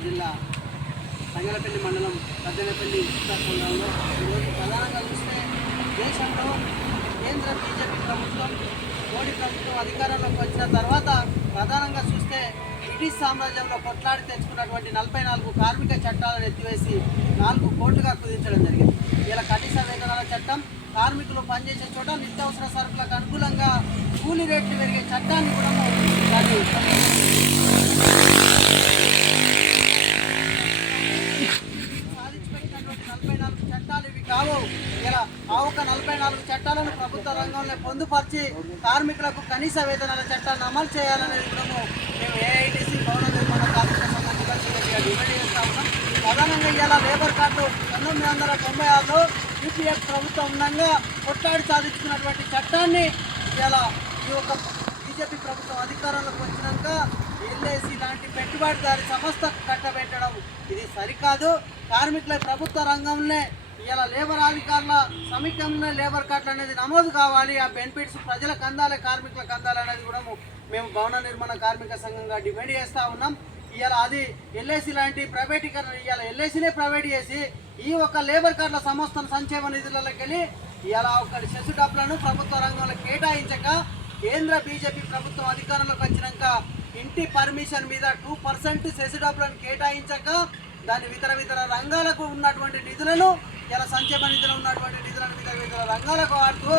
జిల్లా తంగలపల్లి మండలం పెద్దనపల్లి ఉత్తరాఖండ్లో ఈరోజు ప్రధానంగా చూస్తే దేశంలో కేంద్ర బీజేపీ ప్రభుత్వం మోడీ ప్రభుత్వం అధికారంలోకి వచ్చిన తర్వాత ప్రధానంగా చూస్తే బ్రిటిష్ సామ్రాజ్యంలో కొట్లాడి తెచ్చుకున్నటువంటి నలభై నాలుగు కార్మిక చట్టాలను ఎత్తివేసి నాలుగు కోట్లుగా కుదించడం జరిగింది. ఇలా కనీస వేతనాల చట్టం కార్మికులు పనిచేసే చోట నిత్యావసర సరుకులకు అనుకూలంగా కూలీ రేట్లు పెరిగే చట్టాన్ని కూడా దాన్ని సాధించిపెట్టినటువంటి నలభై నాలుగు చట్టాలు ఇవి కావు ఇలా ఆ ఒక్క నాలుగు చట్టాలను ప్రభుత్వ రంగంలో పొందుపరిచి కార్మికులకు కనీస వేతనాల చట్టాన్ని అమలు చేయాలనేది కూడా మేము ఏఐటీసీ భవన నిర్మాణ కార్మిక సంఘం డిమాండ్ చేస్తా ఉన్నాం. ప్రధానంగా ఇవాళ లేబర్ కార్డు పంతొమ్మిది వందల తొంభై ఆరులో యూపీఎఫ్ ప్రభుత్వం ఉండగా కొట్లాడి సాధించుకున్నటువంటి చట్టాన్ని ఇలా ఈ యొక్క బీజేపీ ప్రభుత్వం అధికారంలోకి వచ్చినాక ఎల్ఐసి లాంటి పెట్టుబడిదారి సంస్థ కట్టబెట్టడం ఇది సరికాదు. కార్మికుల ప్రభుత్వ రంగంలో ఇలా లేబర్ అధికారుల సమీక్షంలో లేబర్ కార్డులు అనేది నమోదు కావాలి. ఆ బెనిఫిట్స్ ప్రజలకు అందాలి కార్మికులకు అందాలి అనేది కూడా మేము భవన నిర్మాణ కార్మిక సంఘంగా డిమాండ్ చేస్తూ ఉన్నాం. ఇవాళ అది ఎల్ఐసి లాంటి ప్రైవేటీకరణ ఇవాళ ఎల్ఐసినే ప్రైవేట్ చేసి ఈ ఒక్క లేబర్ కార్డుల సంస్థను సంక్షేమ నిధులలోకి వెళ్ళి ఇలా ఒక సెసు డబ్బులను ప్రభుత్వ రంగంలో కేటాయించక కేంద్ర బీజేపీ ప్రభుత్వం అధికారంలోకి వచ్చినాక ఇంటి పర్మిషన్ మీద టూ పర్సెంట్ సెసు డబ్బులను కేటాయించక దాని ఇతర ఇతర రంగాలకు ఉన్నటువంటి నిధులను ఇలా సంక్షేమ నిధులు ఉన్నటువంటి నిధులను వివిధ వివిధ రంగాలకు వాడుతూ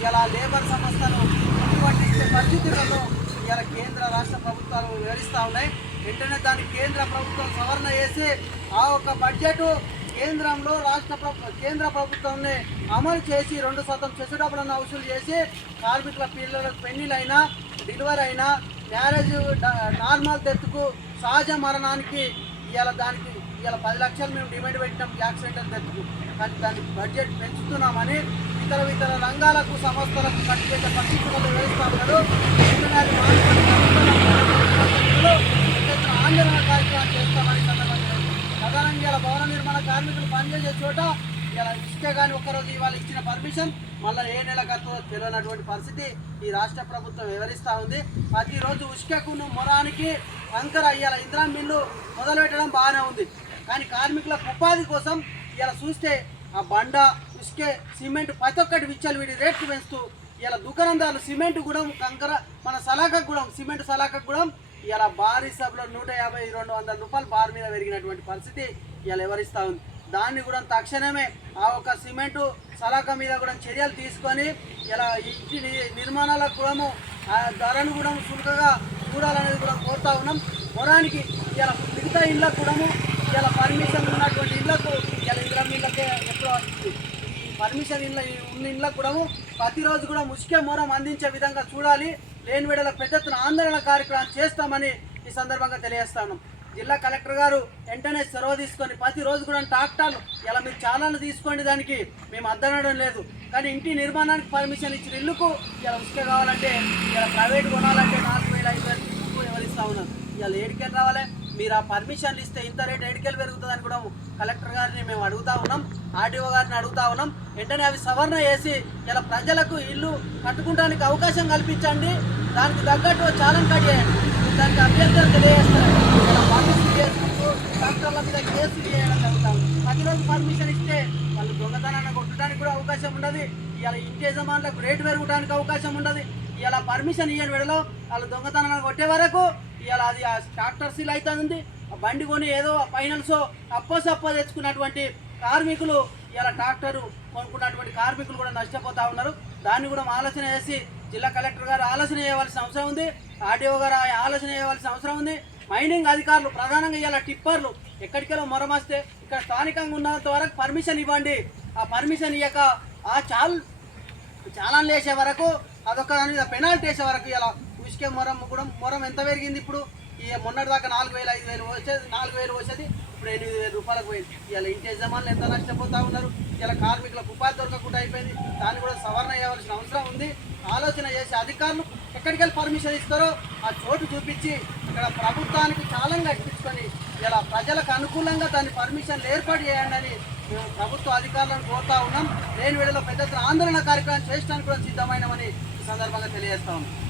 ఇలా లేబర్ సంస్థను ఇటువంటి పరిస్థితులలో ఇలా కేంద్ర రాష్ట్ర ప్రభుత్వాలు వివరిస్తూ ఉన్నాయి. వెంటనే దాన్ని కేంద్ర ప్రభుత్వం సవరణ చేసి ఆ ఒక్క బడ్జెట్ కేంద్రంలో రాష్ట్ర ప్రభు కేంద్ర ప్రభుత్వంని అమలు చేసి రెండు శాతం చెసు డబ్బులను వసూలు చేసి కార్మికుల పిల్లలకు పెళ్ళిలైనా డెలివరీ అయినా మ్యారేజ్ నార్మల్ డెత్కు సహజ మరణానికి ఇవాళ దానికి ఇవాళ పది లక్షలు మేము డిమాండ్ పెట్టినాం యాక్సిడెంటల్ డెత్కు కానీ దాని బడ్జెట్ పెంచుతున్నామని ఇతర ఇతర రంగాలకు సంస్థలకు కట్టిపెట్టే పరిస్థితుల్లో వేస్తా ఆందోళన కార్యక్రమాలు చేస్తామని సందర్భంగా ప్రధానంగా ఇలా భవన నిర్మాణ కార్మికులు పనిచేసే చోట ఇలా ఇస్తే కానీ ఒక్కరోజు ఇవాళ ఇచ్చిన పర్మిషన్ మళ్ళీ ఏ నెల కట్టదో తెలియనటువంటి పరిస్థితి ఈ రాష్ట్ర ప్రభుత్వం వివరిస్తూ ఉంది. ప్రతిరోజు ఉష్కకును మొరానికి కంకర ఇవాళ ఇందిరా మిల్లు మొదలు పెట్టడం బాగానే ఉంది. కానీ కార్మికులకు ఉపాధి కోసం ఇలా చూస్తే ఆ బండ ఇసుకే సిమెంట్ ప్రతి ఒక్కటి విచ్చలు వీడి రేట్లు పెంచుతూ ఇలా దుకాణందారులు సిమెంట్ కూడా కంకర మన సలాకకు కూడా సిమెంట్ సలాకకు కూడా ఇలా భారీ సభలో నూట యాభై రెండు వందల రూపాయలు బార్ మీద పెరిగినటువంటి పరిస్థితి ఇలా ఎవరిస్తూ ఉంది. దాన్ని కూడా తక్షణమే ఆ ఒక సిమెంటు సలాక మీద కూడా చర్యలు తీసుకొని ఇలా ఇంటి నిర్మాణాలకు కూడా ఆ ధరను కూడా సులుకగా చూడాలనేది కూడా కోరుతా ఉన్నాం. మొరానికి ఇలా మిగతా ఇళ్ళకు కూడా ఇలా పర్మిషన్ ఉన్నటువంటి ఇళ్ళకు ఇలా ఇంద్రం ఇళ్ళకే ఎప్పుడు పర్మిషన్ ఇళ్ళ ఉన్న ఇళ్ళకు కూడా ప్రతిరోజు కూడా ముసుకే మూరం అందించే విధంగా చూడాలి. లేని వేళల పెద్ద ఎత్తున ఆందోళన కార్యక్రమాలు చేస్తామని ఈ సందర్భంగా తెలియజేస్తాను జిల్లా కలెక్టర్ గారు వెంటనే చొరవ తీసుకొని ప్రతిరోజు కూడా ట్రాక్టర్లు ఇలా మీరు చాలాను తీసుకోండి దానికి మేము అద్దనడం లేదు. కానీ ఇంటి నిర్మాణానికి పర్మిషన్ ఇచ్చిన ఇల్లుకు ఇలా ఉసుక కావాలంటే ఇలా ప్రైవేట్ కొనాలంటే నాలుగు వేల ఐదు వేల ఇల్లుకు ఎవరిస్తా ఉన్నారు ఇలా ఏడికెళ్ళి రావాలి. మీరు ఆ పర్మిషన్లు ఇస్తే ఇంత రేట్ ఏడికెళ్ళి పెరుగుతుందని కూడా కలెక్టర్ గారిని మేము అడుగుతా ఉన్నాం ఆర్డీఓ గారిని అడుగుతా ఉన్నాం. వెంటనే అవి సవరణ చేసి ఇలా ప్రజలకు ఇల్లు కట్టుకోవడానికి అవకాశం కల్పించండి. దానికి తగ్గట్టు ఛాలెంజ్ కట్ చేయండి. దానికి అభ్యర్థులు తెలియజేస్తారు ఇలా పర్మిషన్ చేసుకుంటూ డాక్టర్ల మీద కేసులు చేయడం జరుగుతాం. ప్రతిరోజు పర్మిషన్ ఇస్తే వాళ్ళు దొంగతనాన్ని కొట్టడానికి కూడా అవకాశం ఉండదు. ఇలా ఇంటి యజమానులకు రేటు పెరగడానికి అవకాశం ఉండదు. ఇలా పర్మిషన్ ఇయ్యని విడలో వాళ్ళు దొంగతనాన్ని కొట్టే వరకు ఇలా అది ఆ ట్రాక్టర్ సీల్ అవుతుంది ఆ బండి కొని ఏదో ఫైనల్స్ అప్పో సప్పో తెచ్చుకున్నటువంటి కార్మికులు ఇలా ట్రాక్టర్ కొనుక్కున్నటువంటి కార్మికులు కూడా నష్టపోతూ ఉన్నారు. దాన్ని కూడా ఆలోచన చేసి జిల్లా కలెక్టర్ గారు ఆలోచన చేయవలసిన అవసరం ఉంది. ఆర్డీఓ గారు ఆ ఆలోచన చేయవలసిన అవసరం ఉంది. మైనింగ్ అధికారులు ప్రధానంగా ఇలా టిప్పర్లు ఎక్కడికెళ్ళో మొరమస్తే ఇక్కడ స్థానికంగా ఉన్నంత వరకు పర్మిషన్ ఇవ్వండి. ఆ పర్మిషన్ ఇవ్వక ఆ చాల్ చాలాన్ వేసే వరకు అదొక దాని పెనాల్టీ వేసే వరకు ఇలా ఉసికే మొరం కూడా మొరం ఎంత పెరిగింది ఇప్పుడు? ఈ మొన్నటి దాకా నాలుగు వేలు ఐదు వేలు వచ్చేది నాలుగు వేలు వచ్చేది ఇప్పుడు ఎనిమిది వేల రూపాయలకు పోయింది. ఇలా ఇంటి యజమానులు ఎంత నష్టపోతూ ఉన్నారు? ఇలా కార్మికులకు ఉపాధి దొరకకుండా అయిపోయింది. దాన్ని కూడా సవరణ చేయవలసిన అవసరం ఉంది. ఆలోచన చేసి అధికారులు ఎక్కడికి వెళ్ళి పర్మిషన్ ఇస్తారో ఆ చోటు చూపించి ఇక్కడ ప్రభుత్వానికి చాలంగా ఇప్పించుకొని ఇలా ప్రజలకు అనుకూలంగా దాని పర్మిషన్లు ఏర్పాటు చేయండి అని మేము ప్రభుత్వ అధికారులను కోరుతా ఉన్నాం. లేని వేళలో పెద్ద ఆందోళన కార్యక్రమం చేయడానికి కూడా సిద్ధమైనమని సందర్భంగా తెలియజేస్తా ఉన్నాం.